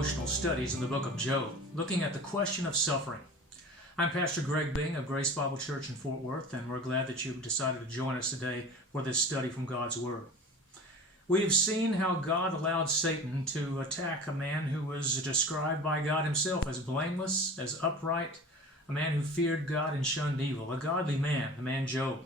devotional studies in the book of Job, looking at the question of suffering. I'm Pastor Gregg of Grace Bible Church in Fort Worth, and we're glad that you've decided to join us today for this study from God's Word. We have seen how God allowed Satan to attack a man who was described by God himself as blameless, as upright, a man who feared God and shunned evil, a godly man, the man Job,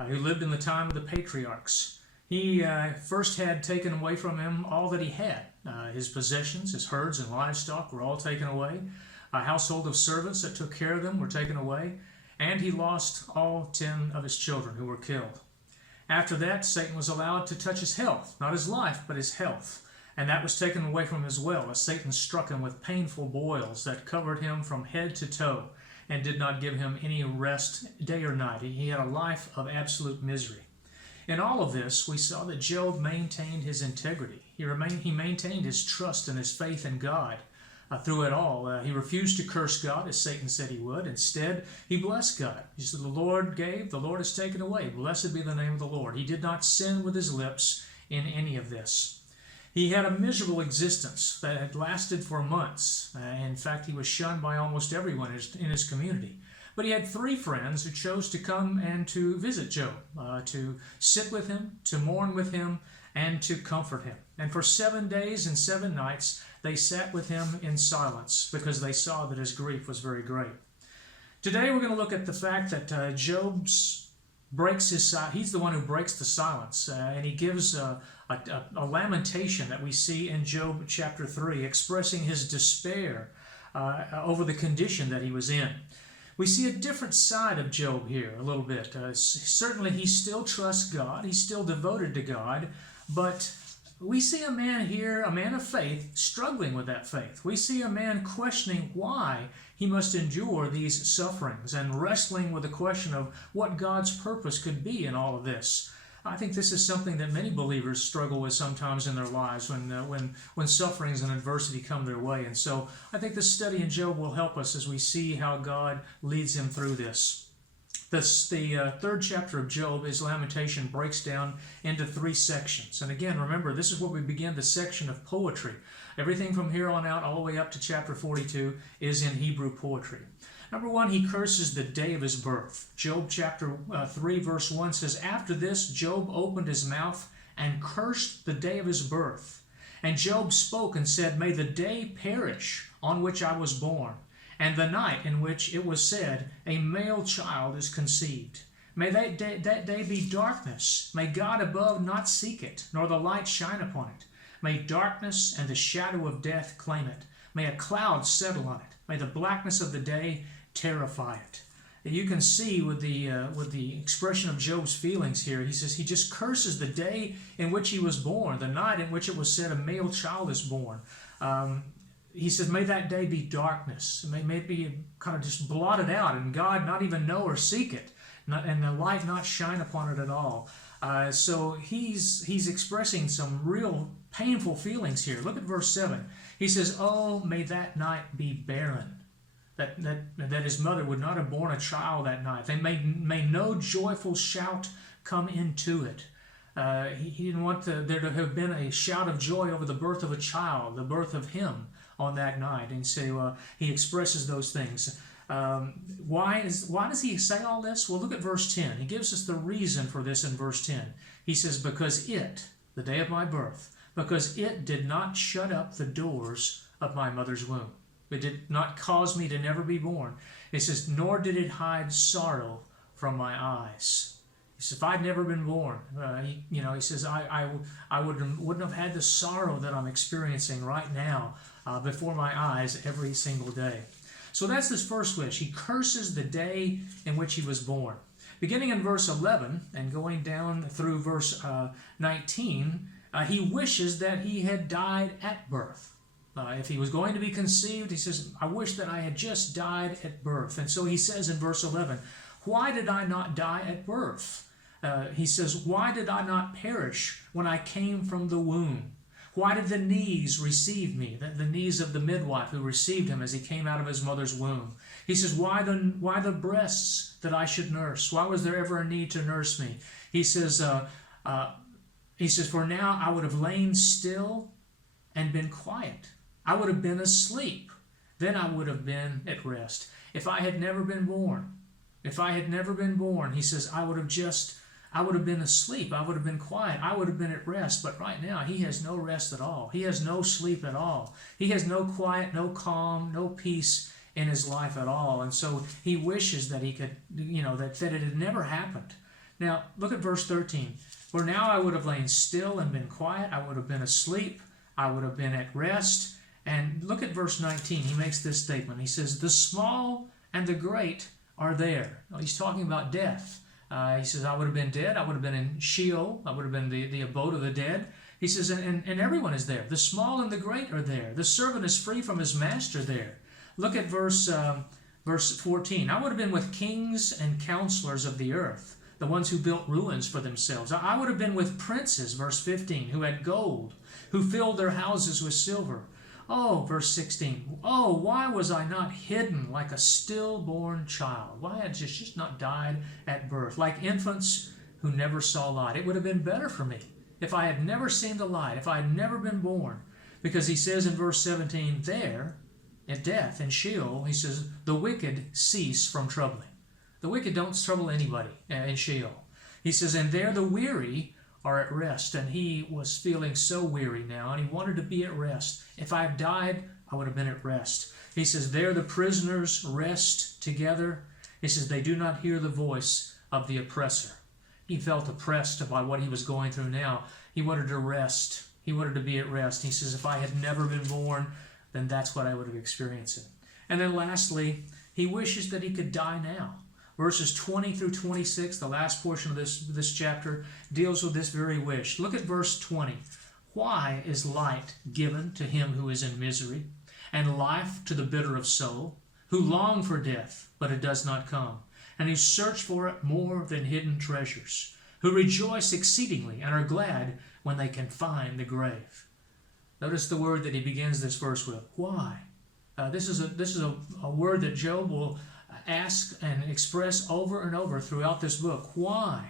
who lived in the time of the patriarchs. He first had taken away from him all that he had. His possessions, his herds and livestock were all taken away. A household of servants that took care of them were taken away. And he lost all 10 of his children who were killed. After that, Satan was allowed to touch his health, not his life, but his health. And that was taken away from him as well, as Satan struck him with painful boils that covered him from head to toe and did not give him any rest day or night. He had a life of absolute misery. In all of this, we saw that Job maintained his integrity. He maintained his trust and his faith in God through it all. He refused to curse God, as Satan said he would. Instead, he blessed God. He said, "The Lord gave, the Lord has taken away. Blessed be the name of the Lord." He did not sin with his lips in any of this. He had a miserable existence that had lasted for months. In fact, he was shunned by almost everyone in his community. But he had 3 friends who chose to come and to visit Job, to sit with him, to mourn with him, and to comfort him. And for 7 days and 7 nights, they sat with him in silence because they saw that his grief was very great. Today we're going to look at the fact that Job breaks his silence. He's the one who breaks the silence, and he gives a lamentation that we see in Job chapter 3, expressing his despair over the condition that he was in. We see a different side of Job here a little bit. Certainly he still trusts God, he's still devoted to God, but we see a man here, a man of faith, struggling with that faith. We see a man questioning why he must endure these sufferings and wrestling with the question of what God's purpose could be in all of this. I think this is something that many believers struggle with sometimes in their lives when sufferings and adversity come their way. And so I think this study in Job will help us as we see how God leads him through this. The 3rd chapter of Job, his lamentation, breaks down into 3 sections. And again, remember, this is where we begin the section of poetry. Everything from here on out all the way up to chapter 42 is in Hebrew poetry. Number 1, he curses the day of his birth. Job chapter 3 verse 1 says, "After this, Job opened his mouth and cursed the day of his birth. And Job spoke and said, May the day perish on which I was born, and the night in which it was said, A male child is conceived. May that day be darkness. May God above not seek it, nor the light shine upon it. May darkness and the shadow of death claim it. May a cloud settle on it. May the blackness of the day terrify it." And you can see with the expression of Job's feelings here, he says he just curses the day in which he was born, the night in which it was said a male child is born. He says, may that day be darkness. May it be kind of just blotted out, and God not even know or seek it, and the light not shine upon it at all. So he's expressing some real painful feelings here. Look at verse 7. He says, "Oh, may that night be barren." That his mother would not have borne a child that night. They may no joyful shout come into it. He didn't want there to have been a shout of joy over the birth of a child, the birth of him on that night. And so he expresses those things. Why does he say all this? Well, look at verse 10. He gives us the reason for this in verse 10. He says, "Because it, the day of my birth, because it did not shut up the doors of my mother's womb." It did not cause me to never be born. It says, "Nor did it hide sorrow from my eyes." He says, if I'd never been born, he says, I wouldn't have had the sorrow that I'm experiencing right now before my eyes every single day. So that's his first wish. He curses the day in which he was born. Beginning in verse 11 and going down through verse 19, he wishes that he had died at birth. If he was going to be conceived, he says, I wish that I had just died at birth. And so he says in verse 11, why did I not die at birth? He says, why did I not perish when I came from the womb? Why did the knees receive me? The knees of the midwife who received him as he came out of his mother's womb. He says, why the breasts that I should nurse? Why was there ever a need to nurse me? He says, for now I would have lain still and been quiet. I would have been asleep. Then I would have been at rest. If I had never been born, he says, I would have been asleep. I would have been quiet. I would have been at rest. But right now, he has no rest at all. He has no sleep at all. He has no quiet, no calm, no peace in his life at all. And so he wishes that he could, that it had never happened. Now, look at verse 13. For now I would have lain still and been quiet. I would have been asleep. I would have been at rest. And look at verse 19. He makes this statement. He says, the small and the great are there. Now, he's talking about death. He says, I would have been dead. I would have been in Sheol. I would have been the abode of the dead. He says, and everyone is there. The small and the great are there. The servant is free from his master there. Look at verse 14. I would have been with kings and counselors of the earth, the ones who built ruins for themselves. I would have been with princes, verse 15, who had gold, who filled their houses with silver. Oh, verse 16, oh, why was I not hidden like a stillborn child? Why had I just not died at birth, like infants who never saw light? It would have been better for me if I had never seen the light, if I had never been born. Because he says in verse 17, there, at death, in Sheol, he says, the wicked cease from troubling. The wicked don't trouble anybody in Sheol. He says, and there the weary are at rest. And he was feeling so weary now, and he wanted to be at rest. If I had died, I would have been at rest. He says, there the prisoners rest together. He says, they do not hear the voice of the oppressor. He felt oppressed by what he was going through now. He wanted to rest. He wanted to be at rest. He says, if I had never been born, then that's what I would have experienced. And then lastly, he wishes that he could die now. Verses 20 through 26, the last portion of this chapter, deals with this very wish. Look at verse 20. Why is light given to him who is in misery, and life to the bitter of soul, who long for death, but it does not come, and who search for it more than hidden treasures, who rejoice exceedingly and are glad when they can find the grave? Notice the word that he begins this verse with. Why? This is a word that Job will ask and express over and over throughout this book. Why?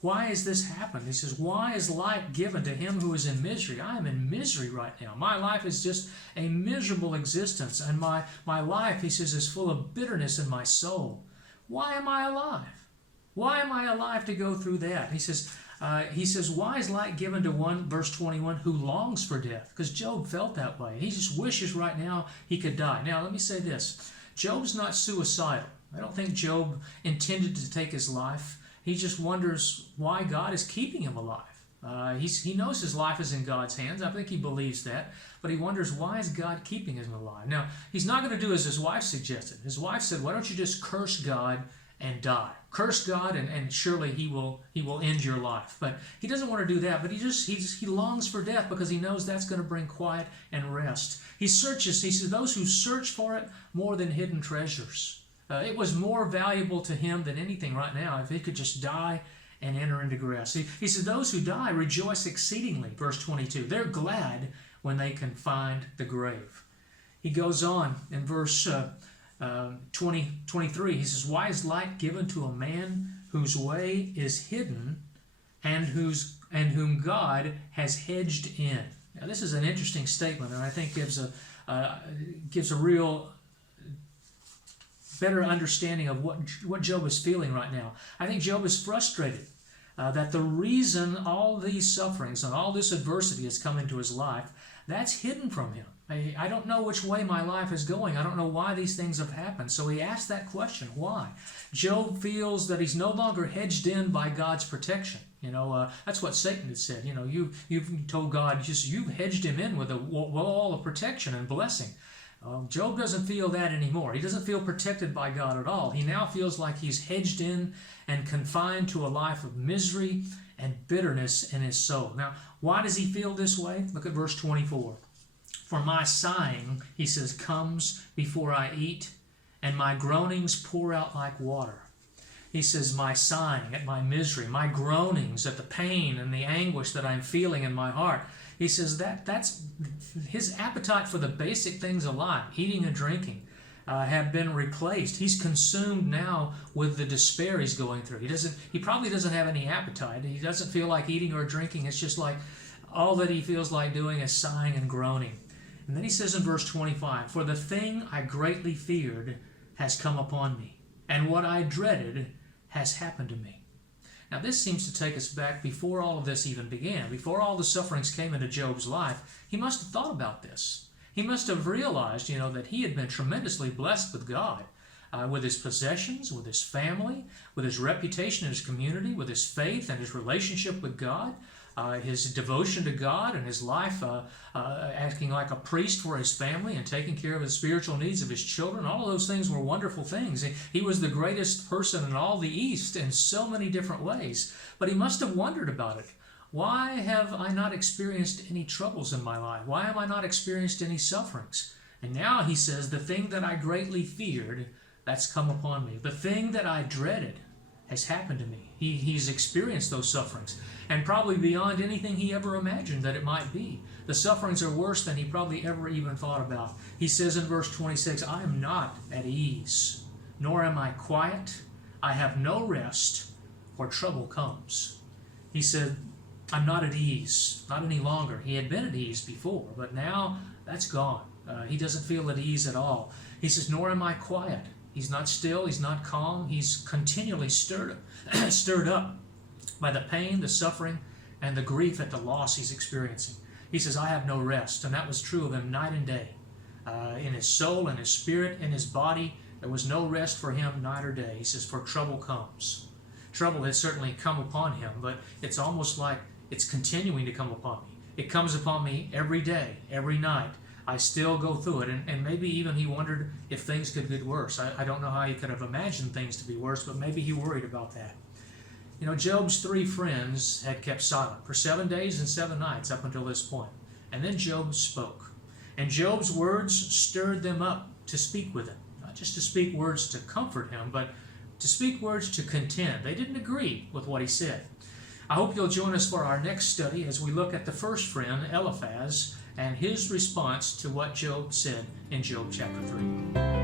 Why has this happened? He says, why is light given to him who is in misery? I am in misery right now. My life is just a miserable existence, and my life, he says, is full of bitterness in my soul. Why am I alive? Why am I alive to go through that? He says, why is light given to one, verse 21, who longs for death? Because Job felt that way. He just wishes right now he could die. Now, let me say this. Job's not suicidal. I don't think Job intended to take his life. He just wonders why God is keeping him alive. He knows his life is in God's hands. I think he believes that. But he wonders, why is God keeping him alive? Now, he's not going to do as his wife suggested. His wife said, why don't you just curse God and die? Curse God, and surely he will end your life. But he doesn't want to do that. But he longs for death because he knows that's going to bring quiet and rest. He searches. He says, those who search for it more than hidden treasures. It was more valuable to him than anything right now if he could just die and enter into rest. He says, those who die rejoice exceedingly, verse 22. They're glad when they can find the grave. He goes on in verse 23. He says, why is light given to a man whose way is hidden and whom God has hedged in? Now, this is an interesting statement, and I think gives a real better understanding of what Job is feeling right now. I think Job is frustrated that the reason all these sufferings and all this adversity has come into his life, that's hidden from him. I don't know which way my life is going. I don't know why these things have happened. So he asked that question, why? Job feels that he's no longer hedged in by God's protection. That's what Satan had said. You've told God, you've hedged him in with a wall of protection and blessing. Job doesn't feel that anymore. He doesn't feel protected by God at all. He now feels like he's hedged in and confined to a life of misery and bitterness in his soul. Now, why does he feel this way? Look at verse 24. For my sighing, he says, comes before I eat, and my groanings pour out like water. He says, my sighing at my misery, my groanings at the pain and the anguish that I'm feeling in my heart. He says that's his appetite for the basic things of life, eating and drinking, have been replaced. He's consumed now with the despair he's going through. He probably doesn't have any appetite. He doesn't feel like eating or drinking. It's just like all that he feels like doing is sighing and groaning. And then he says in verse 25, "For the thing I greatly feared has come upon me, and what I dreaded has happened to me." Now this seems to take us back before all of this even began. Before all the sufferings came into Job's life, he must have thought about this. He must have realized, that he had been tremendously blessed with God, with his possessions, with his family, with his reputation in his community, with his faith and his relationship with God, his devotion to God, and his life acting like a priest for his family and taking care of the spiritual needs of his children. All of those things were wonderful things. He was the greatest person in all the East in so many different ways. But he must have wondered about it. Why have I not experienced any troubles in my life? Why have I not experienced any sufferings? And now he says, the thing that I greatly feared, that's come upon me. The thing that I dreaded has happened to me. He's experienced those sufferings, and probably beyond anything he ever imagined that it might be. The sufferings are worse than he probably ever even thought about. He says in verse 26, "I am not at ease, nor am I quiet. I have no rest, for trouble comes." He said, "I'm not at ease," not any longer. He had been at ease before, but now that's gone. He doesn't feel at ease at all. He says, "Nor am I quiet." He's not still, he's not calm, he's continually stirred up by the pain, the suffering, and the grief at the loss he's experiencing. He says, "I have no rest," and that was true of him night and day. In his soul, in his spirit, in his body, there was no rest for him night or day. He says, "For trouble comes." Trouble has certainly come upon him, but it's almost like it's continuing to come upon me. It comes upon me every day, every night. I still go through it, and maybe even he wondered if things could get worse. I don't know how he could have imagined things to be worse, but maybe he worried about that. Job's 3 friends had kept silent for 7 days and 7 nights up until this point. And then Job spoke. And Job's words stirred them up to speak with him. Not just to speak words to comfort him, but to speak words to contend. They didn't agree with what he said. I hope you'll join us for our next study as we look at the first friend, Eliphaz, and his response to what Job said in Job chapter 3.